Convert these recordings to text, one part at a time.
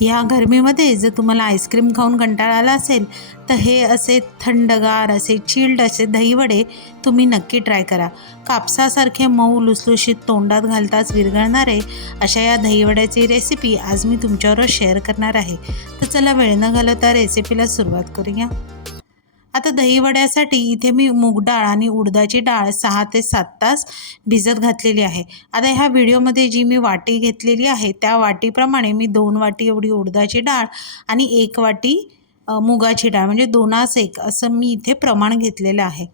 ह्या गरमीमध्ये जर तुम्हाला आईस्क्रीम खाऊन कंटाळा आला असेल तर हे असे थंडगार असे चिल्ड असे दहीवडे तुम्ही नक्की ट्राय करा. कापसासारखे मऊ लुसलुशीत तोंडात घालताच विरघळणारे अशा या दहीवड्याची रेसिपी आज मी तुमच्याबरोबर शेअर करणार आहे. तर चला वेळ न घालवता रेसिपीला सुरुवात करूया. आता दहीवड्यासाठी इथे मी मूग डाळ आणि उडदाची डाळ सहा ते सात तास भिजत घातलेली आहे. आता ह्या व्हिडिओमध्ये जी मी वाटी घेतलेली आहे त्या वाटीप्रमाणे मी दोन वाटी एवढी उडदाची डाळ आणि एक वाटी मुगाची डाळ म्हणजे दोनास एक असं मी इथे प्रमाण घेतलेलं आहे.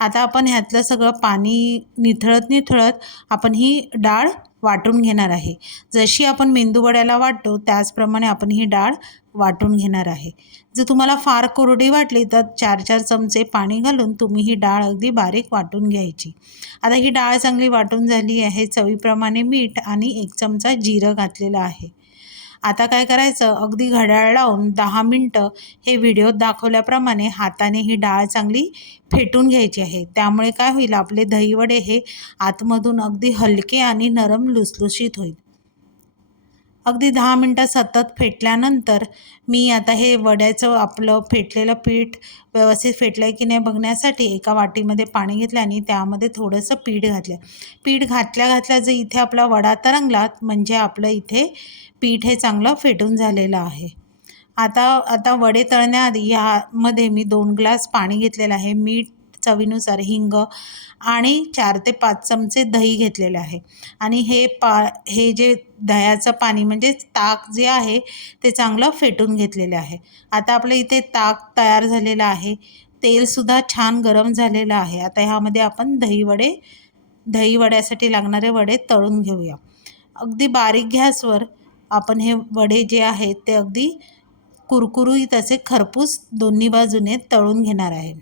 आता आपण ह्यातलं सगळं पाणी निथळत निथळत आपण ही डाळ वाटून घेणार आहे. जशी आपण मेंदूवड्याला वाटतो त्याचप्रमाणे आपण ही डाळ वाटून घेणार आहे. जर तुम्हाला फार कोरडी वाटली तर चार चार चमचे पाणी घालून तुम्ही ही डाळ अगदी बारीक वाटून घ्यायची. आता ही डाळ चांगली वाटून झाली आहे. चवीप्रमाणे मीठ आणि एक चमचा जिरं घातलेलं आहे. आता काय करायचं? अगदी घड्याळ लावून दहा मिनटं हे व्हिडिओत दाखवल्याप्रमाणे हाताने ही डाळ चांगली फेटून घ्यायची आहे. त्यामुळे काय होईल? आपले दहीवडे हे आतमधून अगदी हलके आणि नरम लुसलुशीत होईल. अगदी दहा मिनटं सतत फेटल्यानंतर मी आता हे वड्याचं आपलं फेटलेलं पीठ व्यवस्थित फेटलं आहे की नाही बघण्यासाठी एका वाटीमध्ये पाणी घेतलं आणि त्यामध्ये थोडंसं पीठ घातलं. पीठ घातल्या घातल्या जर इथे आपला वडा तरंगला म्हणजे आपलं इथे पीठ हे चांगलं फेटून झालेलं आहे. आता आता वडे तळण्याआधी यामध्ये मी दोन ग्लास पाणी घेतलेलं आहे. मीठ चवीनुसार हिंग आणि चार ते पाच चमचे दही घेतलेले आहे. आणि हे पा हे जे दह्याचं पाणी म्हणजे ताक जे आहे ते चांगलं फेटून घेतलेलं आहे. आता आपलं इथे ताक तयार झालेलं आहे. तेलसुद्धा छान गरम झालेलं आहे. आता ह्यामध्ये आपण दही वडे दही वड्यासाठी लागणारे वडे तळून घेऊया. अगदी बारीक गॅसवर आपण हे वडे जे आहेत ते अगदी कुरकुरीत असे खरपूस दोन्ही बाजूने तळून घेणार आहे.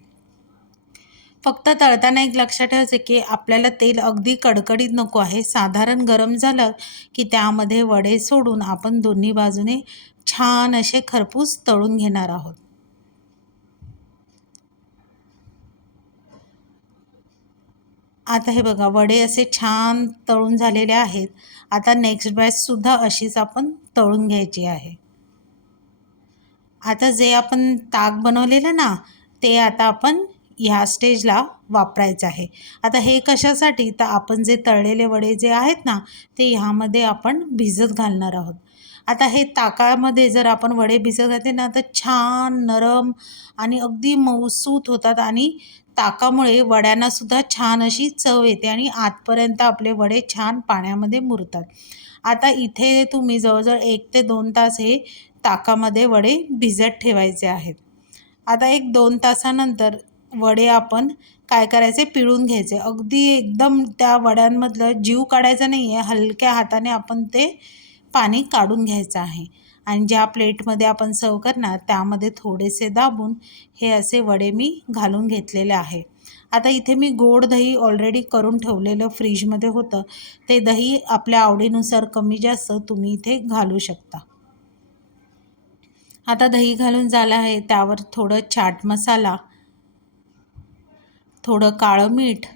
फक्त तळताना एक लक्षात ठेवायचं की आपल्याला तेल अगदी कडकडीत नको आहे. साधारण गरम झालं की त्यामध्ये वडे सोडून आपण दोन्ही बाजूने छान असे खरपूस तळून घेणार आहोत. आता हे बघा वडे असे छान तळून झालेले आहेत. आता नेक्स्ट बॅचसुद्धा अशीच आपण तळून घ्यायची आहे. आता जे आपण ताक बनवलेलं ना ते आता आपण ह्या स्टेजला वापरायचं आहे. आता हे कशासाठी? तर आपण जे तळलेले वडे जे आहेत ना ते ह्यामध्ये आपण भिजत घालणार आहोत. आता हे ताकामध्ये जर आपण वडे भिजत घातले ना तर छान नरम आणि अगदी मऊसूत होतात आणि ताकामुळे वड्यांनासुद्धा छान अशी चव येते आणि आतपर्यंत आपले वडे छान पाण्यामध्ये मुरतात. आता इथे तुम्ही जवळजवळ एक ते दोन तास हे ताकामध्ये वडे भिजत ठेवायचे आहेत. आता एक दोन तासानंतर वडे आपण काय करायचे? पिळून घ्यायचे. अगदी एकदम त्या वड्यांमधलं जीव काढायचा नाही आहे हलक्या हाताने आपण ते पाणी काढून घ्यायचं आहे. आणि ज्या प्लेटमध्ये आपण सर्व करणार त्यामध्ये थोडेसे दाबून हे असे वडे मी घालून घेतलेले आहे. आता इथे मी गोड दही ऑलरेडी करून ठेवलेलं फ्रीजमध्ये होतं. ते दही आपल्या आवडीनुसार कमी जास्त तुम्ही इथे घालू शकता. आता दही घालून झालं आहे. त्यावर थोडं चाट मसाला थोडं काळं मीठ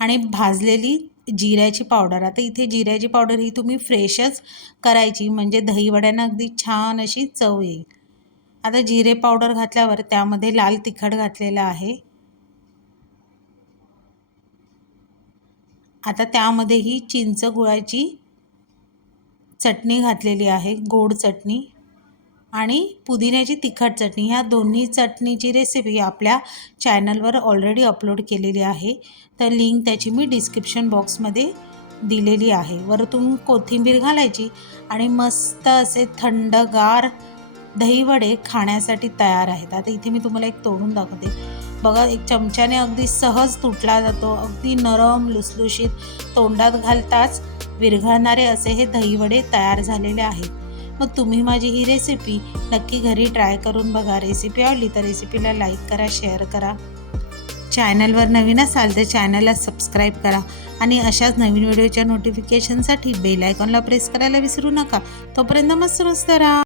आणि भाजलेली जिऱ्याची पावडर. आता इथे जिऱ्याची पावडर ही तुम्ही फ्रेशच करायची. म्हणजे दहीवड्यांना अगदी छान अशी चव येईल. आता जिरे पावडर घातल्यावर त्यामध्ये लाल तिखट घातलेलं आहे. आता त्यामध्ये ही चिंच गुळाची चटणी घातलेली आहे. गोड चटणी. आणि पुदिन्याची तिखट चटणी. ह्या दोन्ही चटणीची रेसिपी आपल्या चॅनलवर ऑलरेडी अपलोड केलेली आहे. तर लिंक त्याची मी डिस्क्रिप्शन बॉक्समध्ये दिलेली आहे. वरतून कोथिंबीर घालायची आणि मस्त असे थंडगार दहीवडे खाण्यासाठी तयार आहेत. आता इथे मी तुम्हाला एक तोडून दाखवते. बघा एक चमच्याने अगदी सहज तुटला जातो. अगदी नरम लुसलुशीत तोंडात घालताच विरघळणारे असे हे दहीवडे तयार झालेले आहेत. मग तुम्ही माझी ही रेसिपी नक्की घरी ट्राय करून बघा. रेसिपी आवडली तर रेसिपीला लाईक करा शेअर करा. चॅनलवर नवीन असाल तर चॅनलला सबस्क्राईब करा. आणि अशाच नवीन व्हिडिओच्या नोटिफिकेशनसाठी बेल आयकॉनला प्रेस करायला विसरू नका. तोपर्यंत मस्त मस्त राहा.